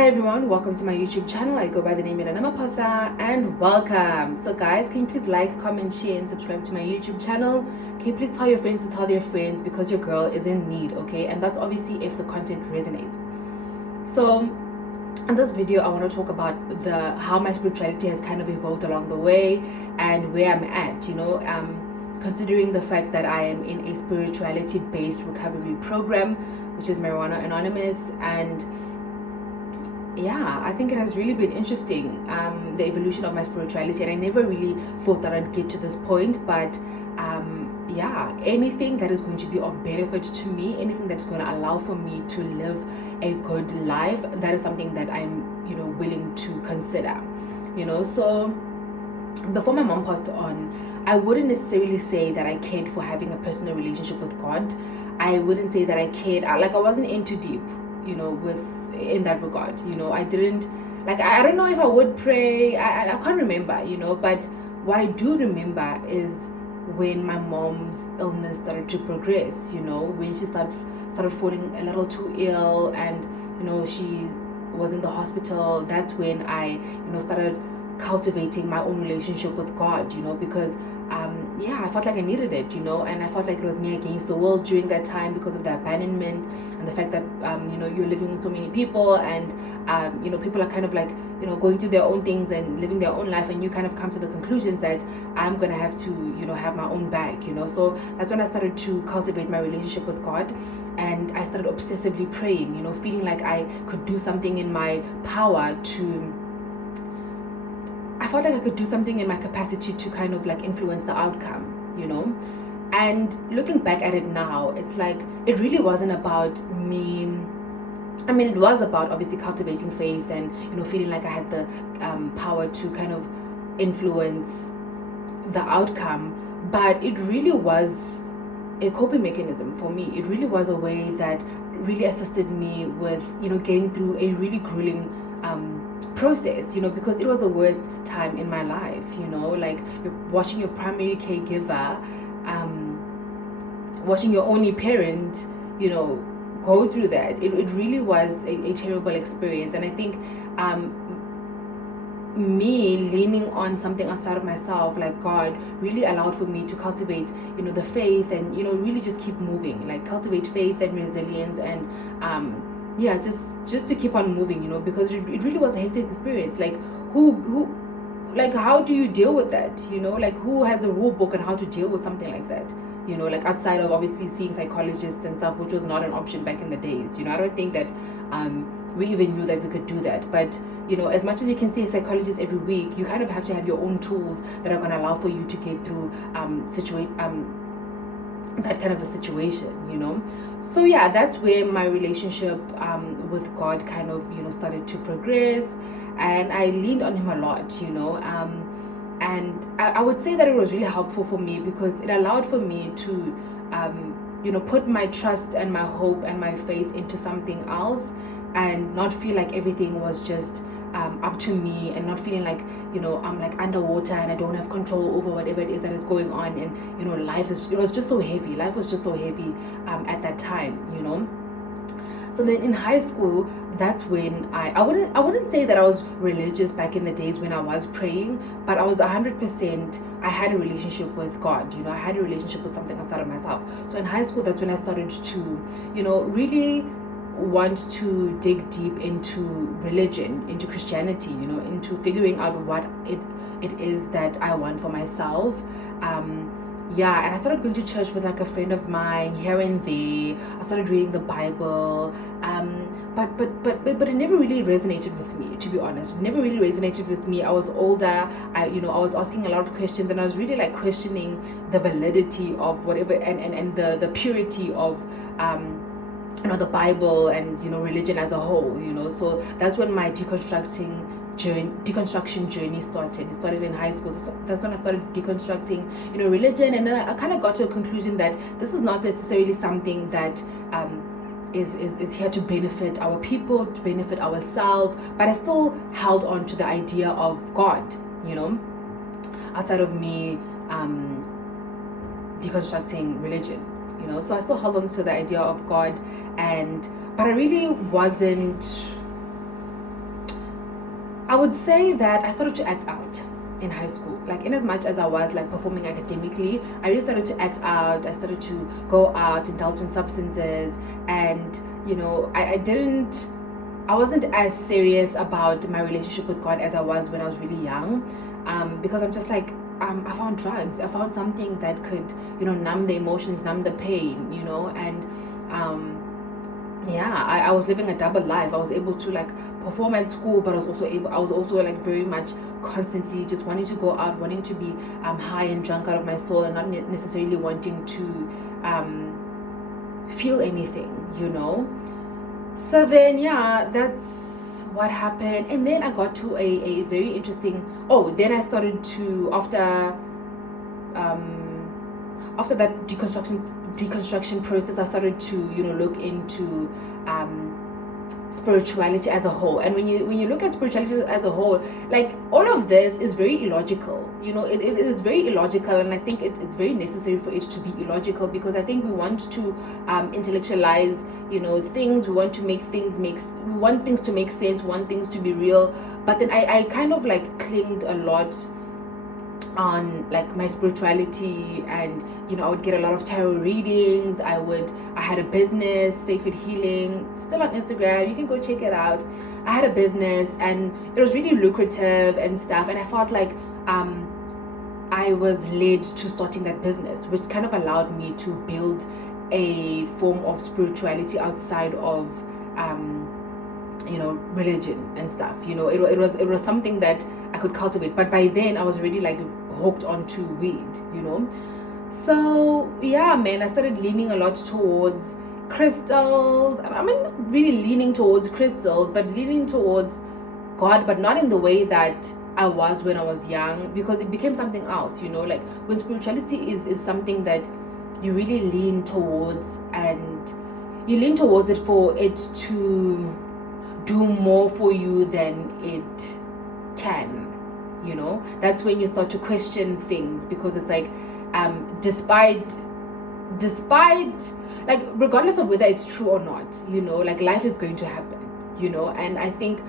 Hi everyone, welcome to my YouTube channel. I go by the name Posa, and welcome. So guys, can you please like, comment, share and subscribe to my YouTube channel? Can you please tell your friends to tell their friends, because your girl is in need, okay? And that's obviously if the content resonates. So in this video I want to talk about how my spirituality has kind of evolved along the way and where I'm at, considering the fact that I am in a spirituality based recovery program, which is Marijuana Anonymous. And yeah, I think it has really been interesting, the evolution of my spirituality, and I never really thought that I'd get to this point. But yeah, anything that is going to be of benefit to me, anything that's going to allow for me to live a good life, that is something that I'm willing to consider. So before my mom passed on, I wouldn't necessarily say that I cared for having a personal relationship with God. I wouldn't say that I cared, I wasn't in too deep in that regard. I didn't, I don't know if I would pray. I can't remember, but what I do remember is when my mom's illness started to progress, when she started falling a little too ill, and she was in the hospital. That's when I started cultivating my own relationship with God, because I felt like I needed it, and I felt like it was me against the world during that time, because of the abandonment and the fact that you're living with so many people, and people are kind of going through their own things and living their own life, and you kind of come to the conclusions that I'm gonna have to have my own bag. So that's when I started to cultivate my relationship with God, and I started obsessively praying, feeling like I could do something in my power to, I felt like I could do something in my capacity to kind of influence the outcome, and looking back at it now, it's like it really wasn't about me. I mean, it was about obviously cultivating faith and feeling like I had the power to kind of influence the outcome, but it really was a coping mechanism for me. It really was a way that really assisted me with getting through a really grueling process, because it was the worst time in my life. You're watching your primary caregiver, watching your only parent go through that. It really was a terrible experience. And I think me leaning on something outside of myself, like God, really allowed for me to cultivate the faith, and really just keep moving, cultivate faith and resilience, and just to keep on moving, because it really was a hectic experience. How do you deal with that? Who has the rule book on how to deal with something like that? Outside of obviously seeing psychologists and stuff, which was not an option back in the days. I don't think that we even knew that we could do that. But as much as you can see a psychologist every week, you kind of have to have your own tools that are going to allow for you to get through that kind of a situation. So yeah, that's where my relationship with God kind of started to progress, and I leaned on him a lot, and I would say that it was really helpful for me, because it allowed for me to put my trust and my hope and my faith into something else, and not feel like everything was just up to me, and not feeling like I'm underwater and I don't have control over whatever it is that is going on. And it was just so heavy. Life was just so heavy at that time. So then in high school, that's when I wouldn't say that I was religious back in the days when I was praying, but I was 100%, I had a relationship with God. I had a relationship with something outside of myself. So in high school, that's when I started to really want to dig deep into religion, into Christianity, into figuring out what it is that I want for myself. And I started going to church with a friend of mine here and there. I started reading the Bible, but it never really resonated with me, to be honest. It never really resonated with me. I was older. I was asking a lot of questions, and I was really questioning the validity of whatever, and the purity of the Bible and religion as a whole. So that's when my deconstruction journey started. It started in high school. That's when I started deconstructing religion, and then I kind of got to a conclusion that this is not necessarily something that is here to benefit our people, to benefit ourselves. But I still held on to the idea of God, outside of me deconstructing religion. So I still held on to the idea of God, but I really wasn't I would say that I started to act out in high school. Like, in as much as I was like performing academically, I really started to act out. I started to go out, indulge in substances, and I wasn't as serious about my relationship with God as I was when I was really young, because I'm just like, I found drugs. I found something that could, numb the emotions, numb the pain, and I was living a double life. I was able to like perform at school, but I was also like very much constantly just wanting to go out, wanting to be high and drunk out of my soul, and not necessarily wanting to feel anything, So then that's what happened. And then I got to a very interesting, then I started to, after that deconstruction process, I started to look into spirituality as a whole. And when you look at spirituality as a whole, like, all of this is very illogical. It is very illogical, and I think it's very necessary for it to be illogical, because I think we want to intellectualize things. We want to we want things to make sense, we want things to be real. But then I kind of like clinged a lot on like my spirituality, and I would get a lot of tarot readings. I had a business, Sacred Healing, still on Instagram, you can go check it out. I had a business, and it was really lucrative and stuff, and I felt like I was led to starting that business, which kind of allowed me to build a form of spirituality outside of religion and stuff. It was something that I could cultivate. But by then I was already like hooked onto weed, So yeah, man, I started leaning a lot towards crystals. I mean, not really leaning towards crystals, but leaning towards God, but not in the way that I was when I was young, because it became something else, like when spirituality is something that you really lean towards, and you lean towards it for it to do more for you than it can. That's when you start to question things, because it's like despite like, regardless of whether it's true or not, like, life is going to happen, and I think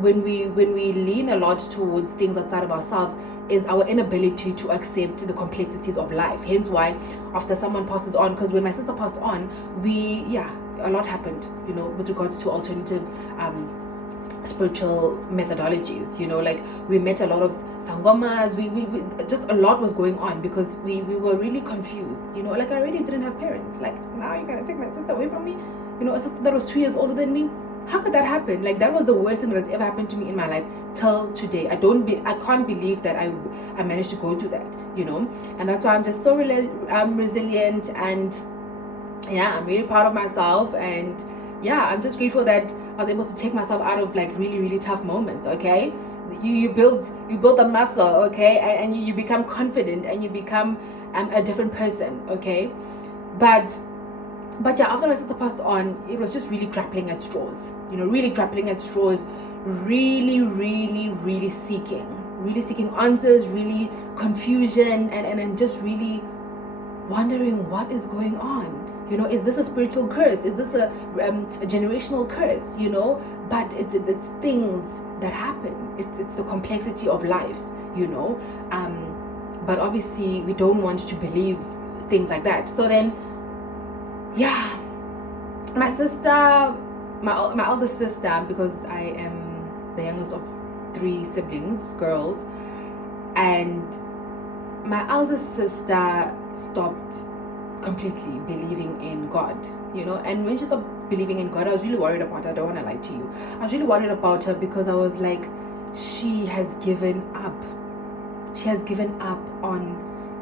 when we lean a lot towards things outside of ourselves is our inability to accept the complexities of life. Hence why after someone passes on, because when my sister passed on, a lot happened, with regards to alternative spiritual methodologies. Like, we met a lot of sangomas, we just a lot was going on, because we were really confused. Like, I already didn't have parents. Like, now you're gonna take my sister away from me, a sister that was 2 years older than me. How could that happen? Like, that was the worst thing that has ever happened to me in my life till today. I can't believe that I managed to go through that, and that's why I'm just so resilient, and I'm really proud of myself. And I'm just grateful that I was able to take myself out of like really, really tough moments. Okay, you build the muscle, okay, and you become confident, and you become a different person. Okay, but after my sister passed on, it was just really grappling at straws. Really grappling at straws, really, really, really seeking answers, really confusion, and just really wondering what is going on. Is this a spiritual curse? Is this a generational curse? But it's things that happen. It's the complexity of life. But obviously we don't want to believe things like that. So then, my sister, my elder sister, because I am the youngest of 3 siblings, girls, and my elder sister stopped completely believing in God, and when she stopped believing in God, I was really worried about her. I don't want to lie to you. I was really worried about her, because I was like, she has given up on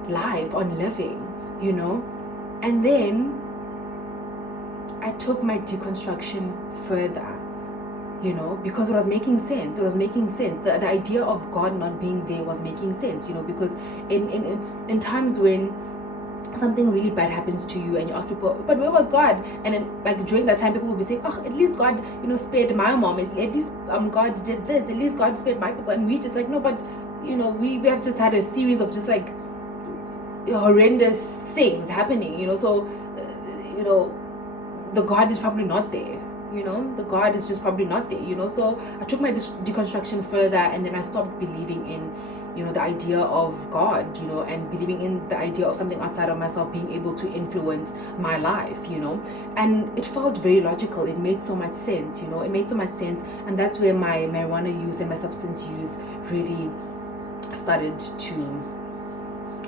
life, on living, and then I took my deconstruction further, because it was making sense. The idea of God not being there was making sense, because in times when something really bad happens to you and you ask people, but where was God? And then like during that time, people will be saying, oh, at least God spared my mom, at least God did this, at least God spared my people. And we just like, no, but we have just had a series of just like horrendous things happening, so the God is probably not there, the God is just probably not there. So I took my deconstruction further, and then I stopped believing in the idea of God, and believing in the idea of something outside of myself being able to influence my life, and it felt very logical. It made so much sense, it made so much sense. And that's where my marijuana use and my substance use really started to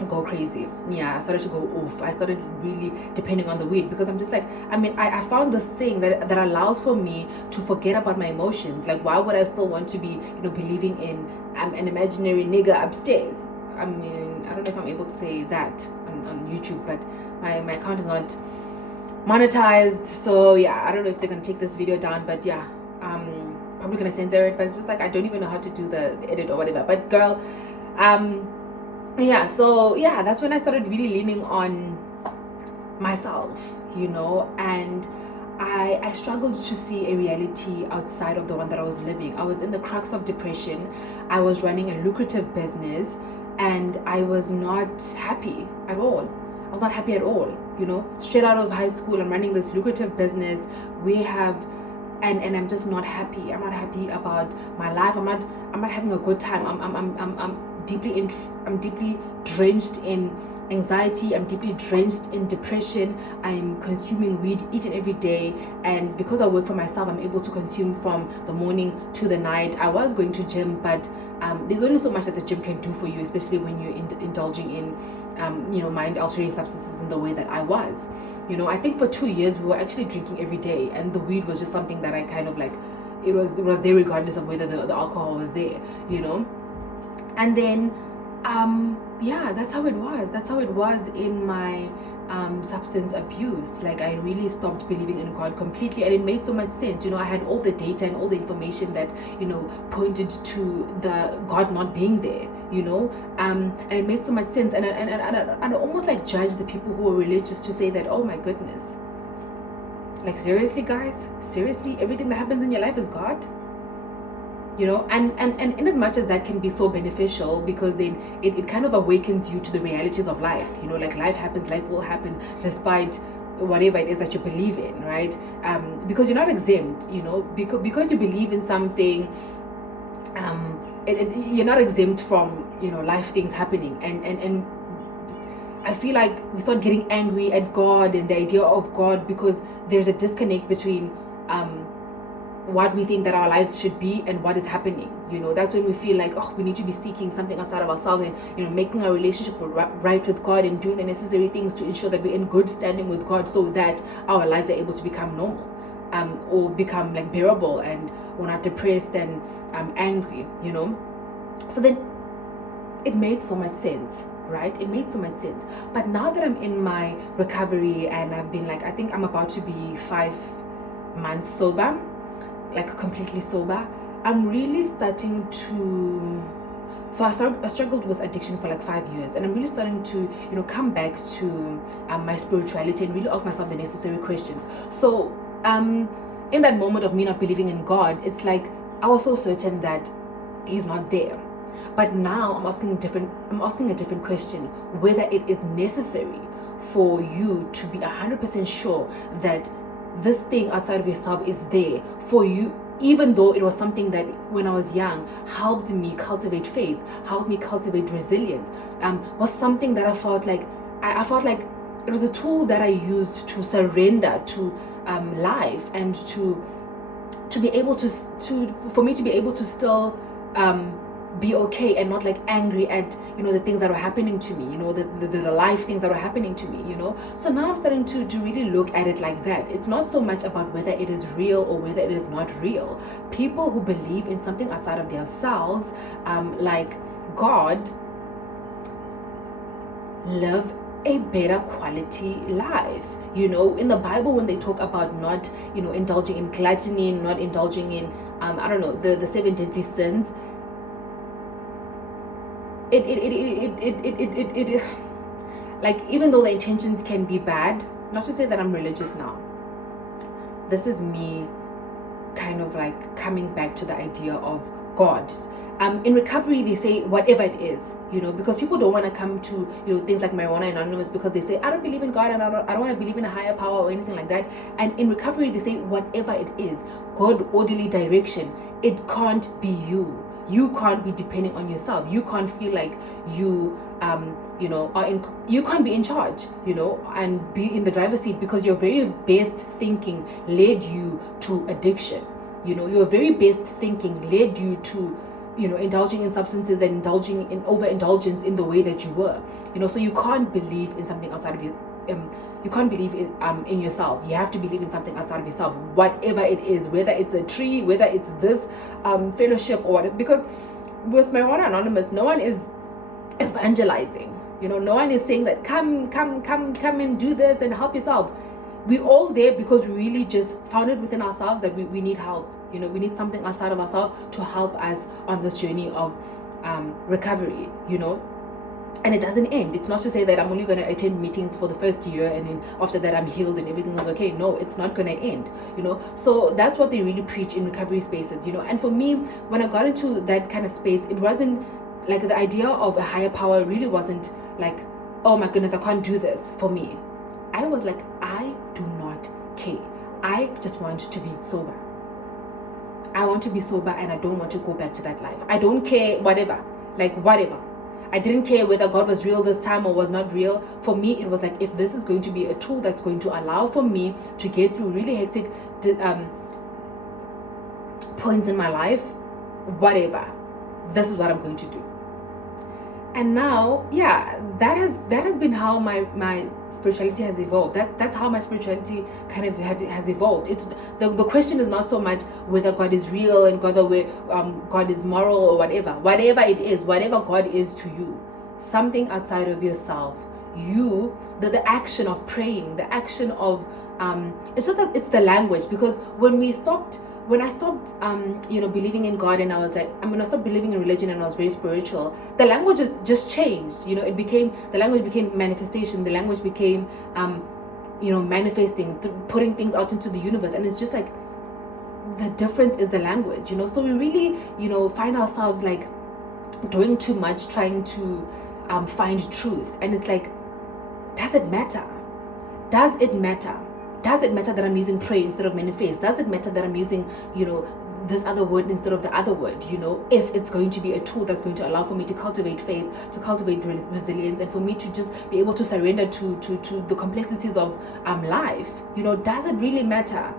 go crazy. I started to go off. I started really depending on the weed, because I'm just like, I found this thing that allows for me to forget about my emotions. Like, why would I still want to be believing in an imaginary nigga upstairs? I don't know if I'm able to say that on YouTube, but my account is not monetized, so I don't know if they're gonna take this video down, but probably gonna censor it. But it's just like, I don't even know how to do the edit or whatever. But girl, so that's when I started really leaning on myself, and I struggled to see a reality outside of the one that I was living. I was in the crux of depression. I was running a lucrative business, and I was not happy at all. I was not happy at all, straight out of high school. I'm running this lucrative business. And I'm just not happy. I'm not happy about my life. I'm not having a good time. I'm deeply drenched in anxiety. I'm deeply drenched in depression. I'm consuming weed each and every day, and because I work for myself, I'm able to consume from the morning to the night. I was going to gym, but there's only so much that the gym can do for you, especially when you're indulging in mind altering substances in the way that I was. I think for 2 years we were actually drinking every day, and the weed was just something that I kind of like, it was there regardless of whether the alcohol was there, and then that's how it was in my substance abuse. Like, I really stopped believing in God completely, and it made so much sense. I had all the data and all the information that pointed to the God not being there, and it made so much sense. And I almost like judged the people who were religious to say that, oh my goodness, like, seriously guys, seriously, everything that happens in your life is God. And in as much as that can be so beneficial, because then it kind of awakens you to the realities of life, like, life happens, life will happen despite whatever it is that you believe in, right? Because you're not exempt, because you believe in something, you're not exempt from life things happening. And I feel like we start getting angry at God and the idea of God, because there's a disconnect between what we think that our lives should be and what is happening. That's when we feel like, we need to be seeking something outside of ourselves, and making our relationship right with God, and doing the necessary things to ensure that we're in good standing with God, so that our lives are able to become normal, or become like bearable, and we're not depressed and angry. So then it made so much sense, right? It made so much sense. But now that I'm in my recovery, and I've been like, I think I'm about to be 5 months sober, like completely sober, I'm really starting to, so I struggled with addiction for like 5 years, and I'm really starting to come back to my spirituality, and really ask myself the necessary questions. So in that moment of me not believing in God, it's like I was so certain that he's not there. But now I'm asking a different question, whether it is necessary for you to be 100% sure that this thing outside of yourself is there for you, even though it was something that when I was young helped me cultivate faith, helped me cultivate resilience, was something that I felt like it was a tool that I used to surrender to life, and to be able to for me to be able to still be okay, and not like angry at the things that were happening to me, the life things that were happening to me. So now I'm starting to really look at it like that. It's not so much about whether it is real or whether it is not real. People who believe in something outside of themselves, like God, live a better quality life. In the Bible, when they talk about not indulging in gluttony, not indulging in the 7 deadly sins, it like, even though the intentions can be bad, not to say that I'm religious now, this is me kind of like coming back to the idea of God, in recovery they say whatever it is, because people don't want to come to things like Marijuana Anonymous, because they say I don't believe in God, and I don't want to believe in a higher power or anything like that. And in recovery they say whatever it is, God orderly direction. It can't be you. You can't be depending on yourself. You can't feel like you you can't be in charge, and be in the driver's seat, because your very best thinking led you to addiction. Your very best thinking led you to indulging in substances and indulging in overindulgence in the way that you were. So you can't believe in something outside of you. You can't believe in yourself. You have to believe in something outside of yourself, whatever it is, whether it's a tree, whether it's this fellowship or whatever. Because with Marijuana Anonymous, no one is evangelizing. No one is saying that come and do this and help yourself. We're all there because we really just found it within ourselves that we need help. We need something outside of ourselves to help us on this journey of recovery. And it doesn't end. It's not to say that I'm only going to attend meetings for the first year and then after that I'm healed and everything is okay. No, it's not going to end, So that's what they really preach in recovery spaces, And for me, when I got into that kind of space, it wasn't like the idea of a higher power really wasn't like, oh my goodness, I can't do this for me. I was like, I do not care. I just want to be sober. I want to be sober and I don't want to go back to that life. I don't care, whatever. I didn't care whether God was real this time or was not real. For me, it was like, if this is going to be a tool that's going to allow for me to get through really hectic points in my life, whatever, this is what I'm going to do. And now, that has been how my spirituality has evolved. That's how my spirituality kind of has evolved. It's the question is not so much whether God is real and whether God is moral or whatever it is, whatever God is to you, something outside of yourself. The action of praying, the action of it's not that it's the language, because when I stopped believing in God, and I was like, I'm gonna stop believing in religion, and I was very spiritual, the language just changed. The language became manifestation. The language became manifesting, putting things out into the universe. And it's just like, the difference is the language, So we really find ourselves like doing too much, trying to find truth. And it's like, does it matter? Does it matter that I'm using pray instead of manifest? Does it matter that I'm using, this other word instead of the other word? If it's going to be a tool that's going to allow for me to cultivate faith, to cultivate resilience, and for me to just be able to surrender to the complexities of life, does it really matter?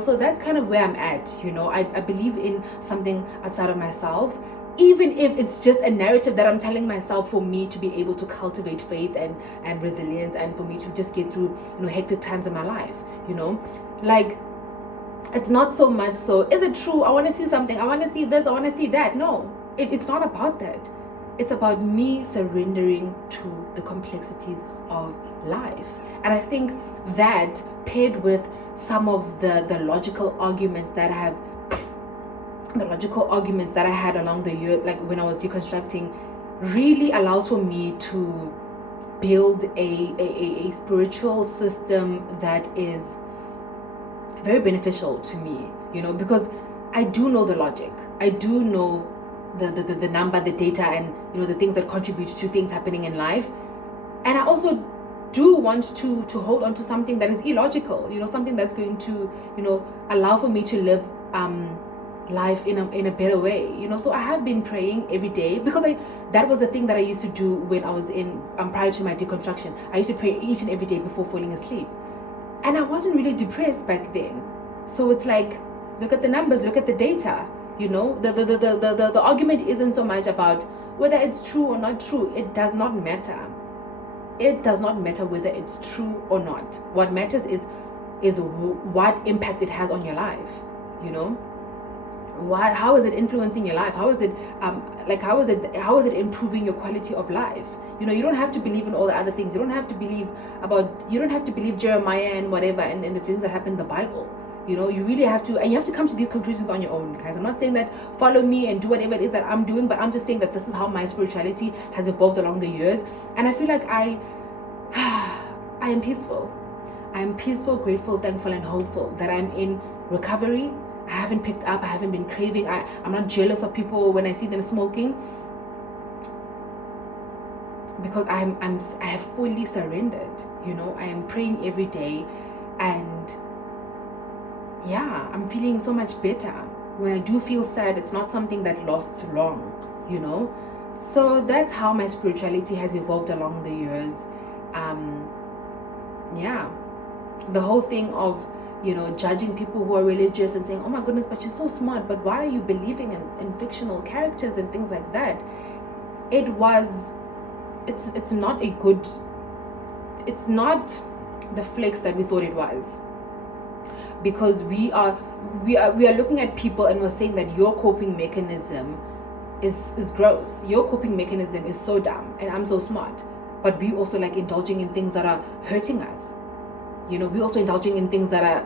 So that's kind of where I'm at. I believe in something outside of myself, even if it's just a narrative that I'm telling myself for me to be able to cultivate faith and resilience, and for me to just get through hectic times in my life. Like, it's not so much so, is it true? I want to see something, I want to see this, I want to see that. No, it's not about that. It's about me surrendering to the complexities of life. And I think that, paired with some of the logical arguments that I had along the year, like when I was deconstructing, really allows for me to build a spiritual system that is very beneficial to me, because I do know the logic. I do know the number, the data, and the things that contribute to things happening in life. And I also do want to hold on to something that is illogical, something that's going to allow for me to live life in a better way. So I have been praying every day, because that was the thing that I used to do when I was in prior to my deconstruction. I used to pray each and every day before falling asleep, and I wasn't really depressed back then. So it's like, look at the numbers, look at the data. The argument isn't so much about whether it's true or not true. It does not matter. It does not matter whether it's true or not. What matters is what impact it has on your life. How is it influencing your life? How is it improving your quality of life? You don't have to believe in all the other things. You don't have to believe Jeremiah and whatever and the things that happen in the Bible. You really have to, and you have to come to these conclusions on your own, guys. I'm not saying that follow me and do whatever it is that I'm doing, but I'm just saying that this is how my spirituality has evolved along the years. And I feel like I am peaceful. I am peaceful, grateful, thankful, and hopeful that I'm in recovery, I haven't picked up, I haven't been craving, I'm not jealous of people when I see them smoking, because I have fully surrendered. You know, I am praying every day, and yeah, I'm feeling so much better. When I do feel sad, it's not something that lasts long, you know. So that's how my spirituality has evolved along the years. Yeah, the whole thing of, you know, judging people who are religious and saying, oh my goodness, but you're so smart, but why are you believing in fictional characters and things like that? It's not a good, it's not the flex that we thought it was, because we are looking at people and we're saying that your coping mechanism is gross, your coping mechanism is so dumb, and I'm so smart. But we also like indulging in things that are hurting us. You know, we also indulging in things that are,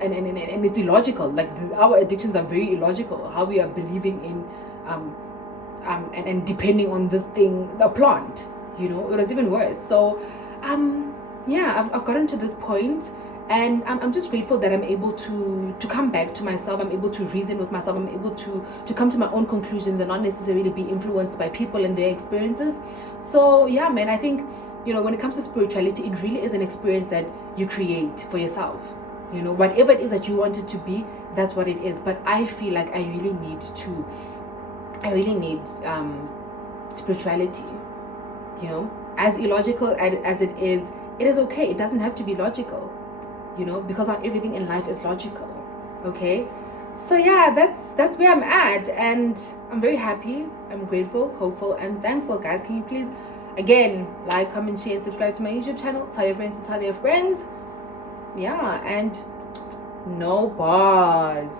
and it's illogical. Like our addictions are very illogical. How we are believing in and depending on this thing, a plant, you know, it was even worse. So yeah, I've gotten to this point, and I'm just grateful that I'm able to come back to myself. I'm able to reason with myself. I'm able to come to my own conclusions and not necessarily be influenced by people and their experiences. So yeah, man, I think, you know, when it comes to spirituality, it really is an experience that you create for yourself. You know, whatever it is that you want it to be, that's what it is. But I feel like I really need spirituality. You know, as illogical as it is okay. It doesn't have to be logical, you know, because not everything in life is logical. Okay, so yeah, that's where I'm at, and I'm very happy, I'm grateful, hopeful, and thankful, guys. Can you please, again, like, comment, share, and subscribe to my YouTube channel? Tell your friends to tell their friends. Yeah, and no bars.